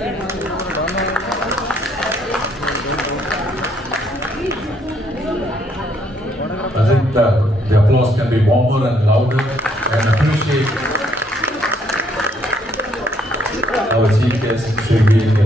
I think the applause can be warmer and louder and appreciate our chief guest, Sri V.K.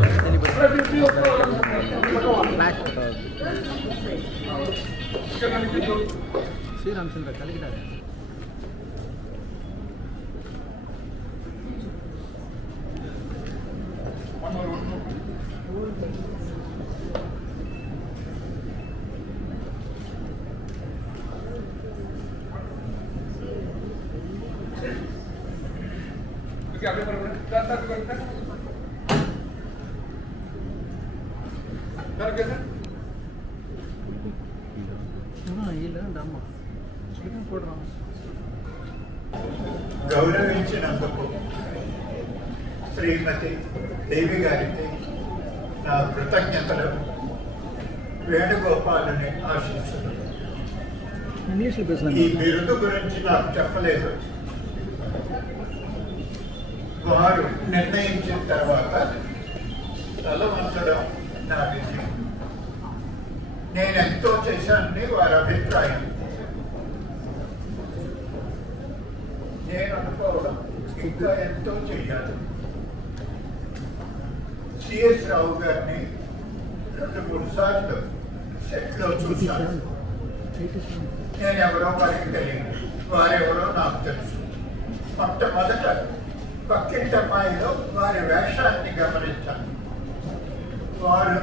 గౌరవించినందుకు శ్రీమతి దేవి గారికి నా కృతజ్ఞతలు. వేణుగోపాలని ఆశిస్తున్నాను. ఈ బిరుదు గురించి నాకు చెప్పలేదు. వారు నిర్ణయించిన తర్వాత తలవంచడం నా విజయం. నేనెంతో చేశానని వారి అభిప్రాయం. నేను అనుకోవడం ఇంకా ఎంతో చేయాలి. సిఎస్ రావు గారిని 2-3 సార్లు సెట్లో చూశాను. నేనెవరో వారికి తెలియదు, వారెవరో నాకు తెలుసు. మొట్టమొదట పక్కింటి అమ్మాయిలో వారి వేషాన్ని గమనించాను. వారు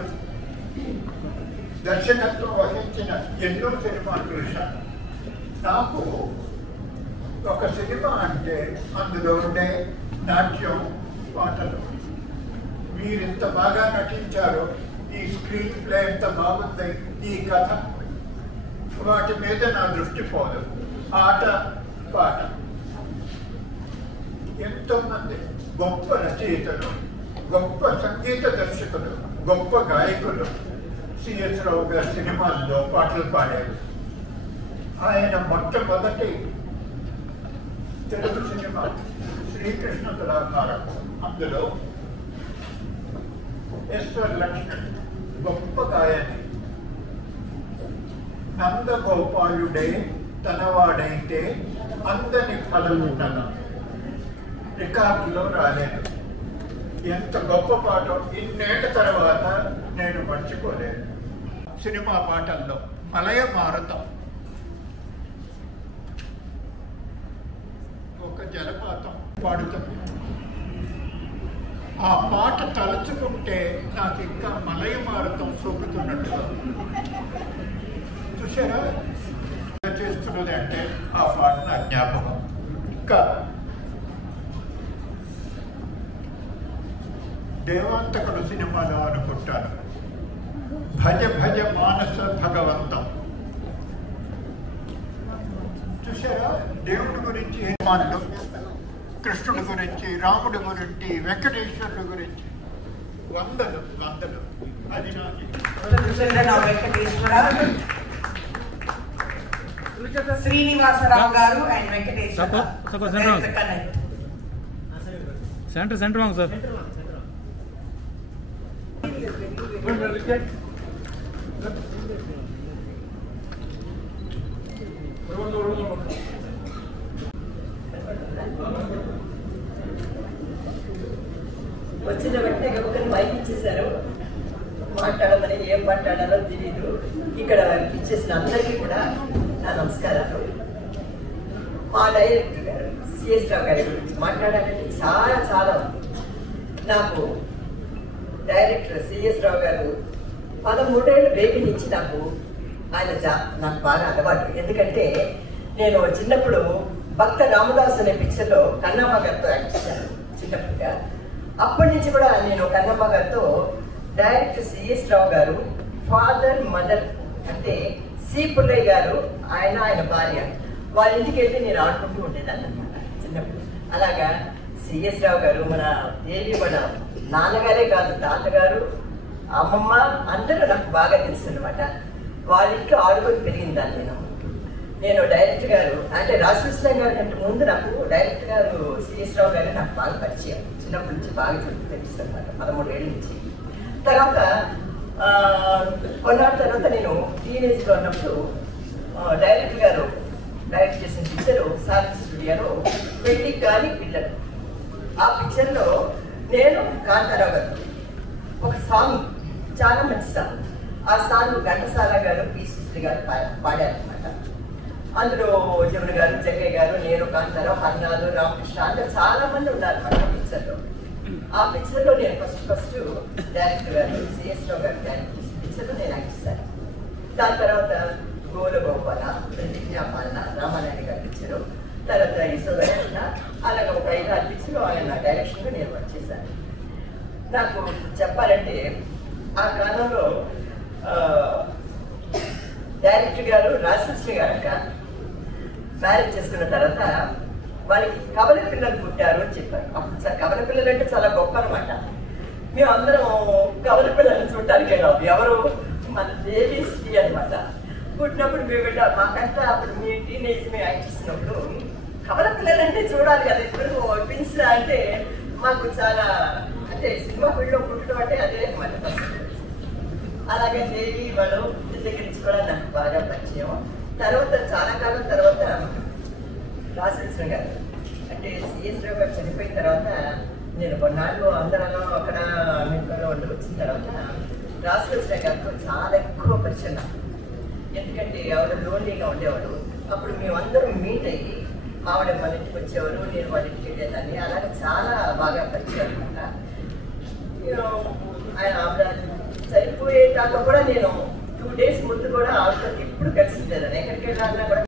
దర్శకత్వం వహించిన ఎన్నో సినిమాలు చూశాను. నాకు ఒక సినిమా అంటే అందులో ఉండే నాట్యం, పాటలు. మీరింత బాగా నటించారో, ఈ స్క్రీన్ ప్లే ఎంత బాగుంది, ఈ కథ, వాటి మీద నా దృష్టి పోదు. ఆట పాట. ఎంతోమంది గొప్ప రచయితలు, గొప్ప సంగీత దర్శకులు, గొప్ప గాయకులు సిఎస్ రావు గారి సినిమాల్లో పాటలు పాడారు. ఆయన మొట్టమొదటి తెలుగు సినిమా శ్రీకృష్ణ తులాభారం. అందులో ఈశ్వర్ లక్ష్మణ్ గొప్ప గాయని. నందగోపాలుడే తనవాడైతే అందని ఫలమున్న రికార్డులో రాలేదు. ఎంత గొప్ప పాట! ఇన్నేళ్ల తర్వాత నేను మర్చిపోలేదు. సినిమా పాటల్లో మలయ మారుతం, ఒక జలపాతం పాడుతుంది. ఆ పాట తలుచుకుంటే నాకు ఇంకా మలయ మారుతం సోకుతున్నట్టుగా. చూసారా చేస్తున్నది అంటే ఆ పాట నా జ్ఞాపకం. ఇంకా దేవాంతకుడు సినిమాలో అనుకుంటాను, భజ భజ మానస భగవంతం. చూసారా దేవుడి గురించి సినిమాల్లో, కృష్ణుడి గురించి, రాముడి గురించి, వెంకటేశ్వరుడి గురించి వందలు వందలు. అది నాకు శ్రీనివాసరావు గారు అండ్ వెంకటేశ్వర సెంటర్ వాంగ్ సార్. వచ్చిన వెంటనే గబుకని మైక్ ఇచ్చేశారు. మాట్లాడమని, ఏం మాట్లాడాలో తెలీదు. ఇక్కడ ఇచ్చేసిన అందరికీ కూడా నా నమస్కారాలు. మా డైరెక్టర్ గారు సిఎస్ రావు గారి గురించి మాట్లాడాలంటే చాలా చాలా నాకు డైరెక్టర్ సిఎస్ రావు గారు 13 ఏళ్ళ బేబీ నుంచి నాకు బాగా అలవాటు. ఎందుకంటే నేను చిన్నప్పుడు భక్త రామదాస్ అనే పిక్చర్లో కన్నమ్మ గారితో యాక్ట్ చేశాను చిన్నప్పుడుగా. అప్పటి నుంచి కూడా నేను కన్నమ్మ గారితో డైరెక్టర్ సిఎస్ రావు గారు ఫాదర్ మదర్ అంటే సి పుల్లయ్య గారు, ఆయన భార్య వాళ్ళ ఇంటికి వెళ్ళి నేను ఆడుకుంటూ ఉండేదాన్ని అనమాట చిన్నప్పుడు. అలాగా సిఎస్ రావు గారు మన నాన్నగారే కాదు, తాతగారు, అమ్మమ్మ అందరూ నాకు బాగా తెలుసు అనమాట. వాళ్ళ ఇంట్లో ఆడుకొని పెరిగిందాన్ని నేను డైరెక్టర్ గారు అంటే రాజకృష్ణ గారి కంటే ముందు నాకు డైరెక్టర్ గారు సిఎస్ రావు గారు నాకు బాగా పరిచయం. చిన్నప్పటి నుంచి బాగా తెలుస్తుంది అన్నమాట, 13 ఏళ్ళ నుంచి. తర్వాత కొన్నాళ్ళ తర్వాత నేను టీనేజ్లో ఉన్నప్పుడు డైరెక్టర్ గారు డైరెక్ట్ చేసిన పిక్చరు సారథి స్టూడియోలో పెళ్లి గాలి పిల్లలు. ఆ పిక్చర్లో నేను కాంతారావు గారు ఒక సాంగ్, చాలా మంచి సాంగ్, ఆ సాంగ్ ఘంటసాల గారు పి సుశ్రీ గారు పాడారనమాట. అందులో జమున గారు, జగ్గయ్య గారు, నేను, కాంతారావు, హర్నాలు, రామకృష్ణ అందరూ చాలా మంది ఉన్నారన్నమాట ఆ పిక్చర్లో. ఆ పిక్చర్లో నేను ఫస్ట్ డైరెక్టర్ గారు సిఎస్ రావు గారు డైరెక్ట్ చేసిన పిక్చర్లో నేను యాక్ట్ చేశాను. దాని తర్వాత గోల గోపాల, ప్రతిజ్ఞాపాలన, రామానాయుడు గారు పిక్చరు, తర్వాత యశోదకృష్ణ, అలాగే ఒక 5-6 పిక్చర్లు ఆయన డైరెక్షన్గా నేను వర్క్ చేశాను. నాకు చెప్పాలంటే ఆ కాలంలో డైరెక్టర్ గారు రాజకృష్ణ గారట మ్యారేజ్ చేసుకున్న తర్వాత వాళ్ళకి కవల పిల్లలు పుట్టారు అని చెప్పారు. అప్పుడు కవల పిల్లలు అంటే చాలా గొప్ప అనమాట. మేము అందరం కవల పిల్లల్ని చూడటానికే కాదు, ఎవరు మన బేబీస్కి అనమాట. పుట్టినప్పుడు మేము మాకంతా అప్పుడు మీ టీనేజ్ మేము యాక్ట్ చేసినప్పుడు కవల పిల్లలు అంటే చూడాలి కదా, ఇప్పుడు పిన్స్ అంటే మాకు చాలా, అంటే సినిమా ఫీల్డ్లో పుట్టడం అంటే అదే అనమాట. అలాగే దేవి వాళ్ళు దగ్గర నుంచి కూడా నాకు బాగా పరిచయం. తర్వాత చాలా కాలం తర్వాత రాజకృష్ణ గారు అంటే సిఎస్ రావు గారు చనిపోయిన తర్వాత నేను కొన్నాళ్ళు అందరం అక్కడ అమెరికాలో వచ్చిన తర్వాత రాజకృష్ణ గారితో చాలా ఎక్కువ పరిచయం నాకు. ఎందుకంటే ఆవిడ లోన్లీగా ఉండేవాడు. అప్పుడు మేమందరం మీట్ అయ్యి ఆవిడ మన ఇంటికి వచ్చేవారు, నేను వాళ్ళ ఇంటికి వెళ్ళేదాన్ని. అలాగే చాలా బాగా పరిచయం అనమాట. ఆయన ఆవిడ చనిపోయేదాకా కూడా నేను 2 days ముందు కూడా ఆవిడతో ఎప్పుడు కలిసి ఉండేదాన్ని. ఎక్కడికి వెళ్ళాలన్నా కూడా